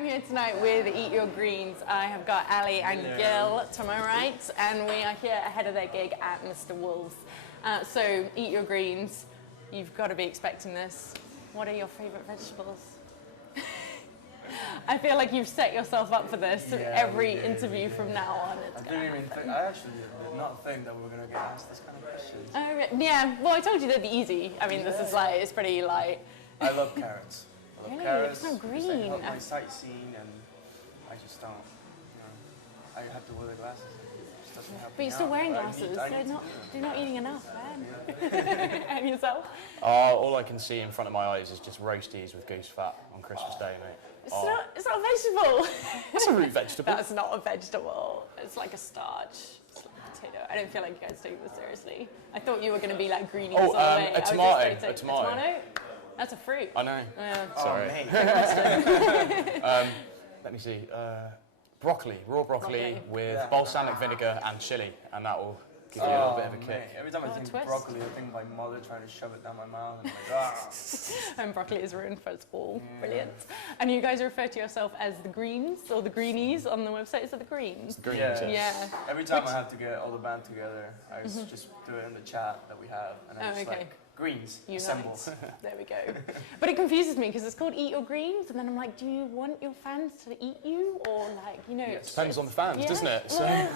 I'm here tonight with Eat Your Greens. I have got Ali and Gil to my right, and we are here ahead of their gig at Mr. Wolves. So, Eat Your Greens, you've got to be expecting this. What are your favourite vegetables? I feel like you've set yourself up for this every interview from now on. I actually did not think that we were going to get asked this kind of questions. Yeah, well, I told you they'd be easy. I mean, this is like, it's pretty light. I love carrots. I love carrots. It's not green. Just, help my sightseeing, and I just don't. I have to wear the glasses. It just doesn't help. But you're still wearing glasses. They're not eating enough, man. Yeah. And yourself? All I can see in front of my eyes is just roasties with goose fat on Christmas Day, mate. It's not a vegetable. That's a root vegetable. That's not a vegetable. It's like a starch. It's like a potato. I don't feel like you guys take this seriously. I thought you were going to be like greenies all the way. A tomato. A tomato? That's a fruit. I know. Sorry. Let me see. Broccoli, raw broccoli with balsamic vinegar and chili, and that will give you a little bit of a kick. Every time I think broccoli, I think of my mother trying to shove it down my mouth, and I'm like, And broccoli is ruined for us all. Brilliant. And you guys refer to yourself as the Greens or the Greenies on the website. Is it the Greens? The Greens. Yeah. Every time I have to get all the band together, I just do it in the chat that we have, and I'm just like, Greens, assemble. There we go. But it confuses me because it's called Eat Your Greens, and then I'm like, do you want your fans to eat you, or like, you know? It depends on the fans, doesn't it? So. It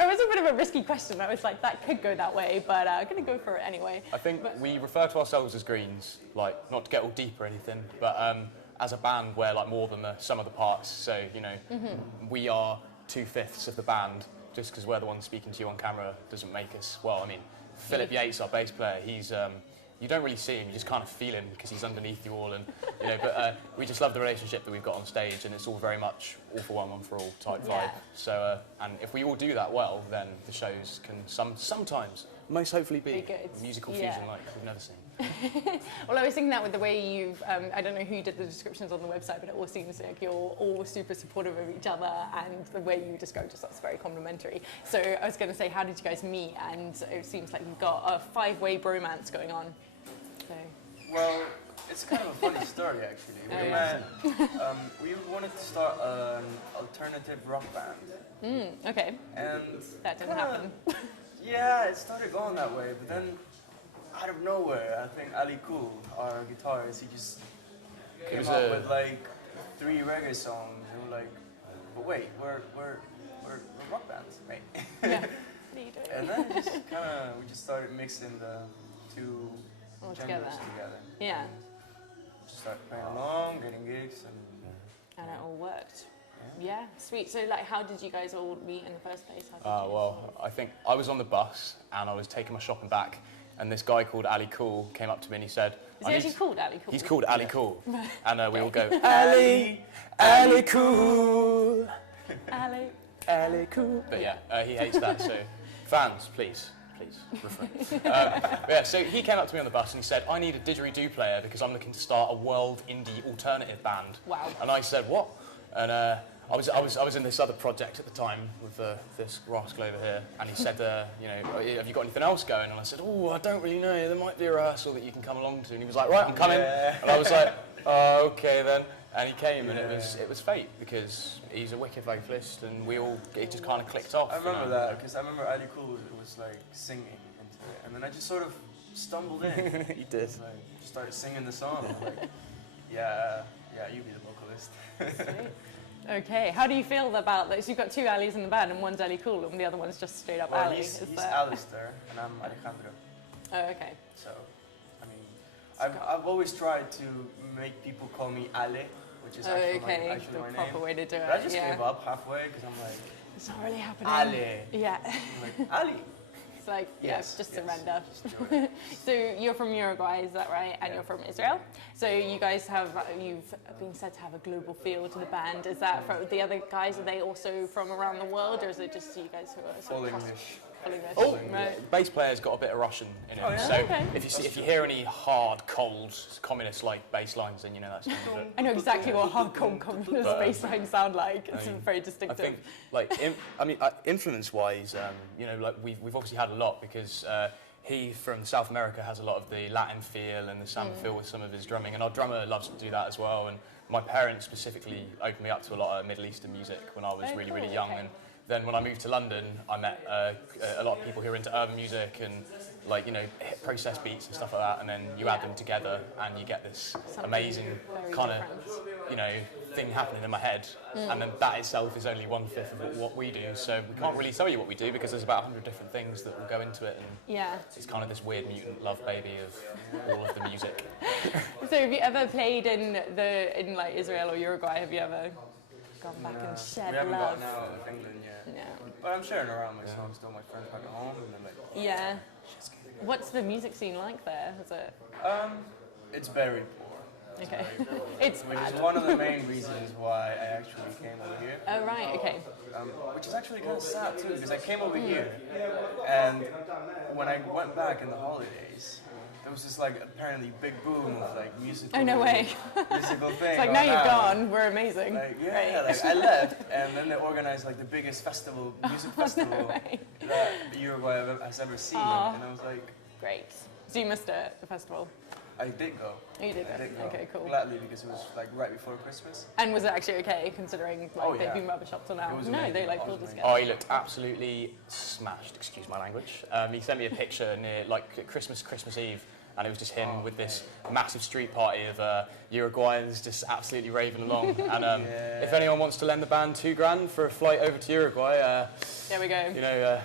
was a bit of a risky question. I was like, that could go that way, but I'm going to go for it anyway. I think we refer to ourselves as Greens, like, not to get all deep or anything, but as a band, we're like more than the sum of the parts. So, you know, we are 2/5 of the band. Just because we're the ones speaking to you on camera doesn't make us, well, I mean, Philip Yates, our bass player, he's, you don't really see him, you just kind of feel him because he's underneath you all, and, you know, but we just love the relationship that we've got on stage, and it's all very much all for one for all type vibe. So, and if we all do that well, then the shows can sometimes, most hopefully be musical fusion like we've never seen. Well, I was thinking that with the way you've, I don't know who did the descriptions on the website, but it all seems like you're all super supportive of each other, and the way you described yourself very complimentary. So I was going to say, how did you guys meet? And it seems like you've got a 5-way bromance going on. So. Well, it's kind of a funny story, actually. We met, we wanted to start an alternative rock band. Okay. And that didn't happen. Yeah, it started going that way, but then out of nowhere, I think Ali Coull, our guitarist, he just came up with like 3 reggae songs, and we're like, but wait, we're rock bands, mate. Yeah. What are you doing? And then we just started mixing the two genres together. Yeah. Just started playing along, getting gigs, and it all worked. Yeah, sweet. So, like, how did you guys all meet in the first place? Well, I think I was on the bus and I was taking my shopping back, and this guy called Ali Coull came up to me and he said... Is he actually called Ali Coull? He's called Ali Coull. And we all go, Ali Coull. Ali Coull. But yeah, he hates that, so fans, please refrain. Yeah, so he came up to me on the bus and he said, I need a didgeridoo player because I'm looking to start a world indie alternative band. Wow. And I said, what? And I was in this other project at the time with this rascal over here, and he said, you know, have you got anything else going? And I said, oh, I don't really know. There might be a rehearsal that you can come along to. And he was like, right, I'm coming. And I was like, oh, okay then. And he came, and it was fate because he's a wicked vocalist, and it just kind of clicked off. I remember that because I remember Ali Coull was like singing into it, and then I just sort of stumbled in. He did. Like, just started singing the song. I'm like, yeah, you be the vocalist. Okay, how do you feel about this? You've got 2 Alis in the band, and one's Ali Coull, and the other one's just straight up Ali. He's Alistair, and I'm Alejandro. Oh, okay. So, I mean, I've always tried to make people call me Ale, which is actually my name. Proper way to do it. But I just gave up halfway because I'm like, it's not really happening. Ale. Yeah. I'm like, Ali. It's like, just surrender. So you're from Uruguay, is that right? And you're from Israel. So you guys you've been said to have a global feel to the band. Is that from the other guys? Are they also from around the world, or is it just you guys who are full English? Oh, right. Bass player's got a bit of Russian in him. So if you hear any hard, cold, communist-like bass lines, then you know that's. I know exactly what hard, cold, communist bass lines sound like. It's very distinctive. I think, like, influence-wise, you know, like we've obviously had a lot because he from South America has a lot of the Latin feel and the samba feel with some of his drumming, and our drummer loves to do that as well. And my parents specifically opened me up to a lot of Middle Eastern music when I was really young. And then when I moved to London, I met a lot of people who are into urban music and like, you know, process beats and stuff like that, and then you add them together and you get this amazing kind of, you know, thing happening in my head. And then that itself is only 1/5 of what we do, so we can't really tell you what we do because there's about 100 different things that will go into it, and it's kind of this weird mutant love baby of all of the music. So have you ever played in like Israel or Uruguay? Have you ever gone back and shared We haven't love? gotten out of England yet. No. But I'm sharing around my songs to my friends back at home, and then like. Yeah. What's the music scene like there? Is it? It's very poor. Okay. It's which is one of the main reasons why I actually came over here. Oh right. Okay. Which is actually kind of sad too, because I came over here, and when I went back in the holidays, there was this like apparently big boom of like musical. Oh no way. Musical thing. It's like now you've gone. We're amazing. Like, yeah, right. like I left, and then they organized like the biggest music festival that Uruguay has ever seen, and I was like, great. So you missed it, the festival? I did go. Oh, you did I did go. Okay, cool. Gladly, because it was like right before Christmas. And was it actually okay, considering like they've been rubbish up till now? No, they like pulled us together. Oh, he looked absolutely smashed. Excuse my language. He sent me a picture near like Christmas Eve, and it was just him with this massive street party of Uruguayans just absolutely raving along. And if anyone wants to lend the band $2,000 for a flight over to Uruguay, there we go. You know.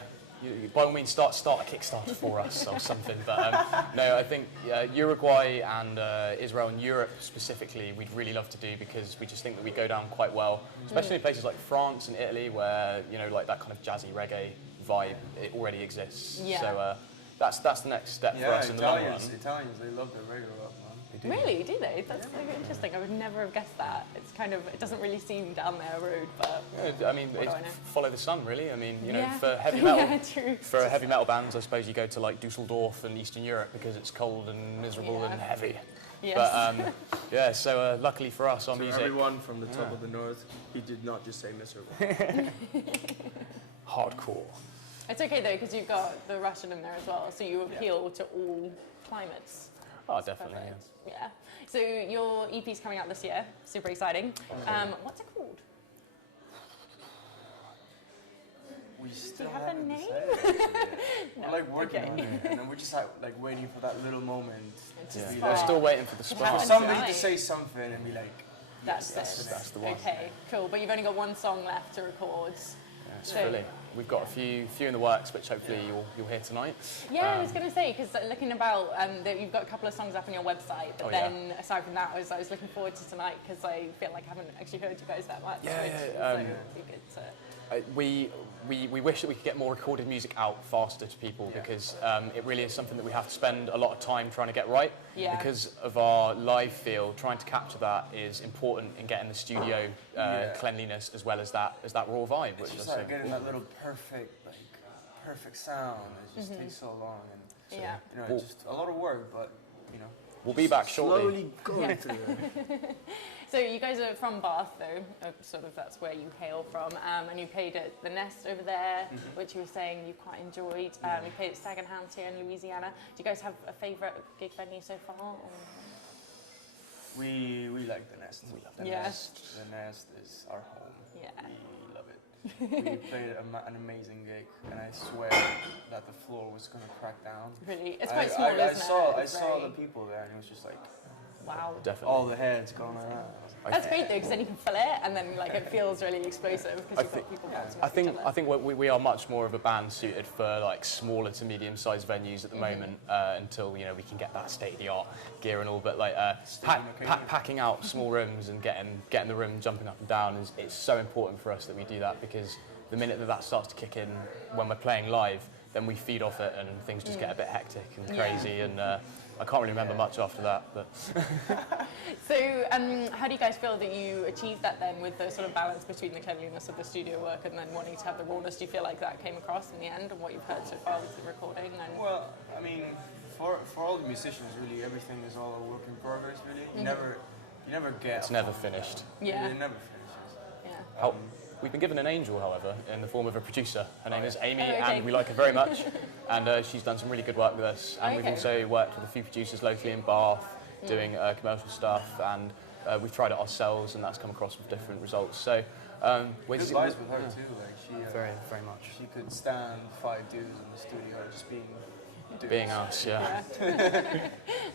By all means, start a Kickstarter for us or something. But no, I think Uruguay and Israel and Europe specifically, we'd really love to do because we just think that we go down quite well, especially in places like France and Italy, where you know, like that kind of jazzy reggae vibe, it already exists. Yeah. So that's the next step for us in the long run. Italians, they love their reggae-rock, man. Really? Do they? That's so interesting. I would never have guessed that. It's kind of, it doesn't really seem down their road, but I mean, follow the sun, really. I mean, you know, yeah. for heavy metal, true. for heavy metal bands, I suppose you go to like Dusseldorf and Eastern Europe because it's cold and miserable and heavy. Yes. But yeah, so luckily for us, our music. Everyone from the top of the north, he did not just say miserable. Hardcore. It's okay though, because you've got the Russian in there as well, so you appeal to all climates. Oh, definitely. Yeah. So your EP's coming out this year. Super exciting. What's it called? We still have a name? We're like working on it, and then we're just like waiting for that little moment. We're still waiting for the spark. For somebody to say something and be like, that's the one. Okay, cool. But you've only got one song left to record. It's brilliant. We've got a few in the works, which hopefully you'll hear tonight. Yeah, I was going to say, because looking about, that you've got a couple of songs up on your website, but then aside from that, I was looking forward to tonight because I feel like I haven't actually heard you guys that much. So it'd be good to... We wish that we could get more recorded music out faster to people because it really is something that we have to spend a lot of time trying to get right. Yeah. Because of our live feel, trying to capture that is important in getting the studio cleanliness as well as that raw vibe. Which is like getting that little perfect sound. It just takes so long, and so, you know, it's just a lot of work, but you know. We'll be back shortly. Slowly going through it. So you guys are from Bath, though, sort of that's where you hail from, and you played at the Nest over there, which you were saying you quite enjoyed. You played at Stag and Hounds here in Louisiana. Do you guys have a favourite gig venue so far? Or? We like the Nest. We love the Nest. The Nest is our home. Yeah. We love it. We played an amazing gig, and I swear that the floor was going to crack down. Really? It's quite small, isn't it? I saw the people there, and it was just like... Wow. Definitely. All the heads going around. That's great though, because then you can fill it, and then like it feels really explosive because you've got people bouncing off each other. I think we are much more of a band suited for like smaller to medium-sized venues at the moment until we can get that state-of-the-art gear and all. But like packing out small rooms and getting the room jumping up and down it's so important for us that we do that because the minute that starts to kick in when we're playing live, then we feed off it and things just get a bit hectic and crazy and. I can't really remember much after that, but... So, how do you guys feel that you achieved that then with the sort of balance between the cleanliness of the studio work and then wanting to have the rawness? Do you feel like that came across in the end and what you've heard so far with the recording? And well, I mean, for all the musicians, really, everything is all a work in progress, really. You never get... It's never finished. Yeah. It never finishes. Yeah. We've been given an angel, however, in the form of a producer. Her name is Amy, Oh, okay. and we like her very much. And she's done some really good work with us. And we've Okay. also worked with a few producers locally in Bath, doing commercial stuff, and we've tried it ourselves, and that's come across with different results. So, Good vibes with her too. Like she, very, very much. she could stand 5 dudes in the studio just being dudes. Being us, yeah.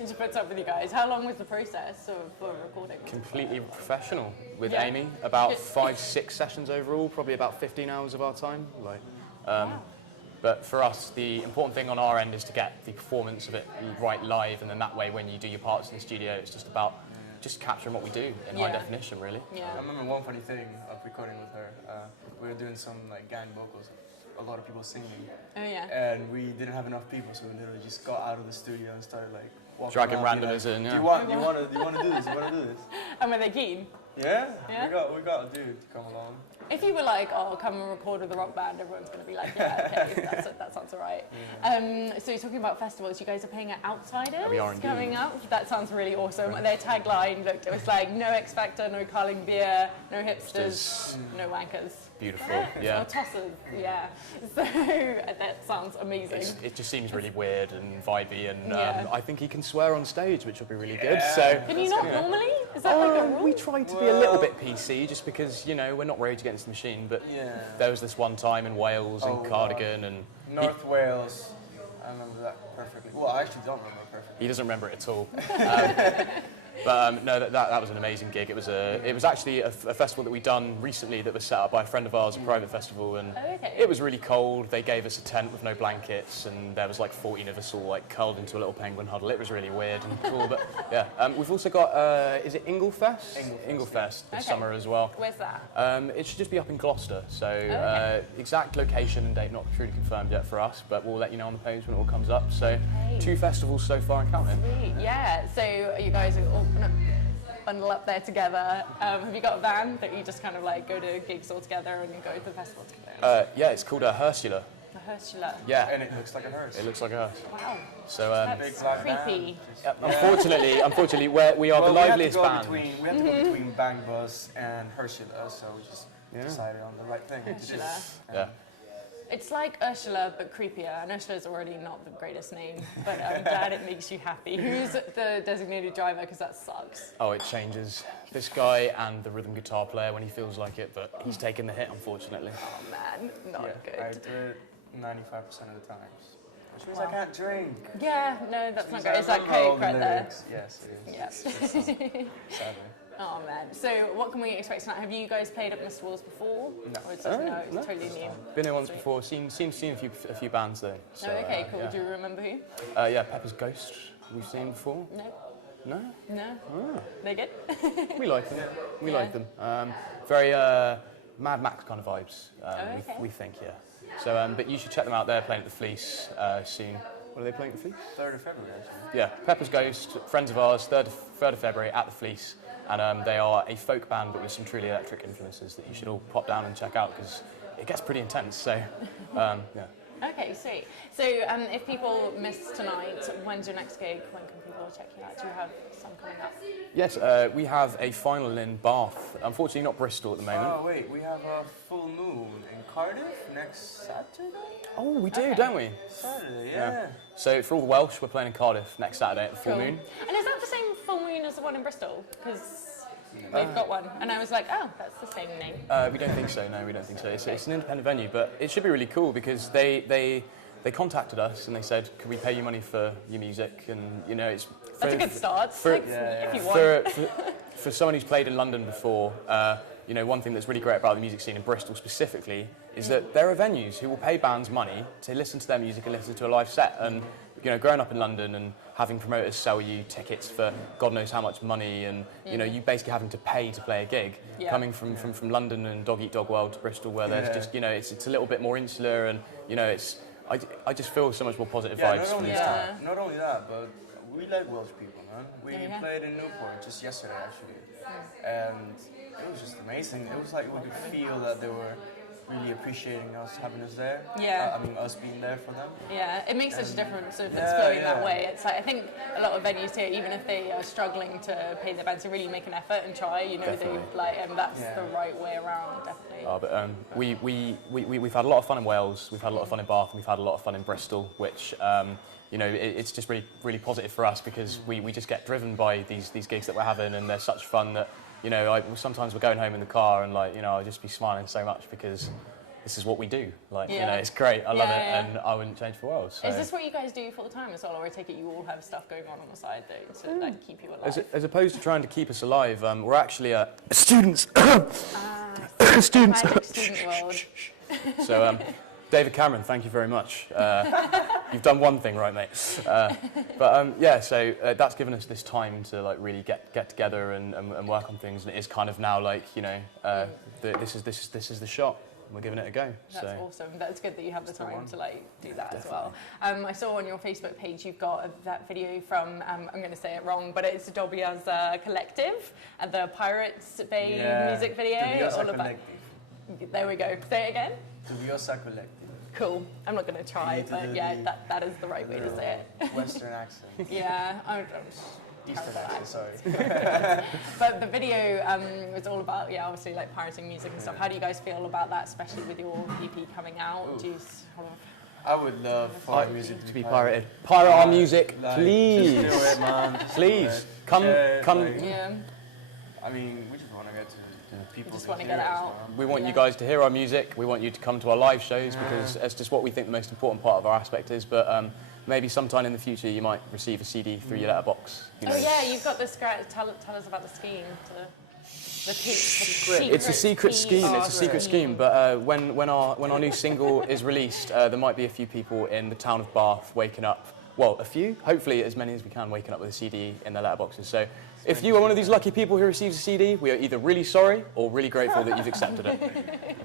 And she puts up with you guys. How long was the process for recording? Completely professional with Yeah. Amy. About 5-6 sessions overall, probably about 15 hours of our time. Like, Wow. But for us, the important thing on our end is to get the performance of it right live, and then that way, when you do your parts in the studio, it's just about just capturing what we do in high Yeah. definition, really. I Yeah. remember one funny thing of recording with her. We were doing some like gang vocals, a lot of people singing, Oh yeah. and we didn't have enough people, so we literally just got out of the studio and started like walking Dragging around, being randomers in, yeah. Do you want to do this? You want to do this? And were they keen? Yeah. Yeah? We got a dude to come along. If you were like, oh, come and record with a rock band, everyone's going to be like, yeah, okay, that sounds all right. So you're talking about festivals. You guys are playing at Outcider We are indeed. coming up. That sounds really awesome. Their tagline looked, it was like, no X Factor, no Carling beer, no hipsters, no wankers. Beautiful, Or yeah. tossers, yeah. So that sounds amazing. It just seems really weird and vibey, and Yeah. I think he can swear on stage, which will be really good. So. Can you not normally? Is that like a rule? We tried to be a little bit PC, just because, you know, we're not Rage Against the Machine, but Yeah. there was this one time in Wales, in Oh, Cardigan, and North Wales. I remember that perfectly. Well, I actually don't remember it perfectly. he doesn't remember it at all. But no, that was an amazing gig. It was actually a festival that we'd done recently that was set up by a friend of ours, a private festival, and Oh, okay. it was really cold. They gave us a tent with no blankets, and there was like 14 of us all like curled into a little penguin huddle. It was really weird and cool, but yeah. We've also got, is it Inglefest? Inglefest this Okay. summer as well. Where's that? It should just be up in Gloucester, so okay. exact location and date not truly confirmed yet for us, but we'll let you know on the page when it all comes up. So 2 festivals so far and counting. Sweet. Yeah, so you guys are all kind of bundle up there together. Have you got a van that you just kind of like go to gigs all together and you go to the festival together? Yeah, it's called a Hersula. The Hersula. Yeah, And it looks like a hearse. it looks like a hearse. Wow. So Big That's black creepy. band. unfortunately, we are the liveliest we band. We had to go between Bang Bus and Herschela, so we just decided on the right thing to do. Ursula. Yeah. It's like Ursula, but creepier. And Ursula's already not the greatest name, but I'm glad it makes you happy. Who's the designated driver? Because that sucks. Oh, it changes. This guy and the rhythm guitar player when he feels like it, but he's taken the hit, unfortunately. Oh man, not Yeah, I good. do it 95% of the times. Which means I can't drink. Yeah, no, that's not Means good. I It's like remember all Coke the right there. lyrics. Yes, it is. Yeah. Sadly. Oh man. So what can we expect tonight? Have you guys played at Mr. Walls before? No. Or it's Oh, no, it's no. totally new. Been here once Sweet. before, seen a few bands though. So, Oh, okay, cool. yeah. Do you remember who? Yeah, Pepper's Ghost, we've seen before. No. No? No. Ah, They're good? we like them. We Yeah. like them. Very Mad Max kind of vibes, okay. we think, yeah. So, but you should check them out. They're playing at the Fleece soon. What are they playing at the Fleece? 3rd of February, actually. Yeah, Pepper's Ghost, friends of ours, 3rd of February at the Fleece. And they are a folk band, but with some truly electric influences that you should all pop down and check out, because it gets pretty intense. So, yeah. Okay, sweet. So if people miss tonight, when's your next gig? When can people check you out? Do you have some coming up? Yes, we have a final in Bath. Unfortunately, not Bristol at the moment. Oh, wait, we have a full moon in Cardiff next Saturday? Oh, we do, Okay. don't we? Saturday, yeah. So for all the Welsh, we're playing in Cardiff next Saturday at the full Cool. moon. And is that the same full moon as the one in Bristol? Because they've got one. And I was like, oh, that's the same name. We don't think so. No, we don't think so. It's an independent venue, but it should be really cool because they contacted us and they said, "Could we pay you money for your music?" And you know, it's That's a good start. for- Like, if you want. for someone who's played in London before. You know, one thing that's really great about the music scene in Bristol specifically is that there are venues who will pay bands money to listen to their music and listen to a live set. And you know, growing up in London and having promoters sell you tickets for God knows how much money, and you know, you basically having to pay to play a gig. Yeah. Coming from London and Dog Eat Dog World to Bristol, where there's just, you know, it's a little bit more insular, and you know, I just feel so much more positive Yeah, vibes not from only this Yeah. town. not only that, but we like Welsh people, man. We Yeah. played in Newport just yesterday, actually, and it was just amazing. It was like we could feel that there were really appreciating us having us there. Yeah. I mean, us being there for them. Yeah, it makes such a difference if it's flowing that way. It's like, I think a lot of venues here, even if they are struggling to pay their bands, to really make an effort and try, you know, Definitely. they like, and that's the right way around, definitely. Oh, but we've had a lot of fun in Wales, we've had a lot of fun in Bath, and we've had a lot of fun in Bristol, which you know, it's just really positive for us because we just get driven by these gigs that we're having, and they're such fun that, you know, sometimes we're going home in the car and, like, you know, I'll just be smiling so much because this is what we do. Like, you know, it's great. I love it, and I wouldn't change for worlds. So. Is this what you guys do full time as well, or I take it you all have stuff going on the side though to like keep you alive? As opposed to trying to keep us alive, we're actually students. Students. Student world. So, David Cameron, thank you very much. You've done one thing right, mate. Yeah, so that's given us this time to like really get together and work on things, and it is kind of now like, you know, this is the shot. We're giving it a go. That's awesome. That's good that you have the time to like do that as well. I saw on your Facebook page you've got that video from I'm going to say it wrong, but it's Dobia's Collective and the Pirates Bay music video. All about. There we go. Say it again. Dubiosa Collective. Cool. I'm not going to try, but yeah, that is the right way to say it. Western accent. Yeah. Eastern accent, sorry. But the video was all about, obviously like pirating music and stuff. How do you guys feel about that, especially with your EP coming out? Do you I would love for our music to be pirated. Pirate our music, like, please. Just do it, man. Please. Come. Like, yeah. I mean, we just want to get to people. We just want to get it out. We want you guys to hear our music. We want you to come to our live shows because it's just what we think the most important part of our aspect is. But maybe sometime in the future you might receive a CD through your letterbox. You know. Oh yeah, you've got this great. Tell us about the scheme. It's a secret scheme. It's a secret scheme. But when our new single is released, there might be a few people in the town of Bath waking up. Well, a few. Hopefully, as many as we can waking up with a CD in their letterboxes. So, if you are one of these lucky people who receives a CD, we are either really sorry or really grateful that you've accepted it.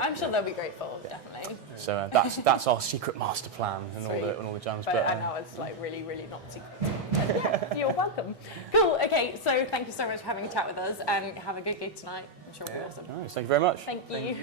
I'm sure they'll be grateful, definitely. So that's our secret master plan and all the jams. But I know it's like really not secret. Yeah, you're welcome. Cool. Okay, so thank you so much for having a chat with us, and have a good gig tonight. I'm sure it'll be awesome. Nice. Thank you very much. Thank you.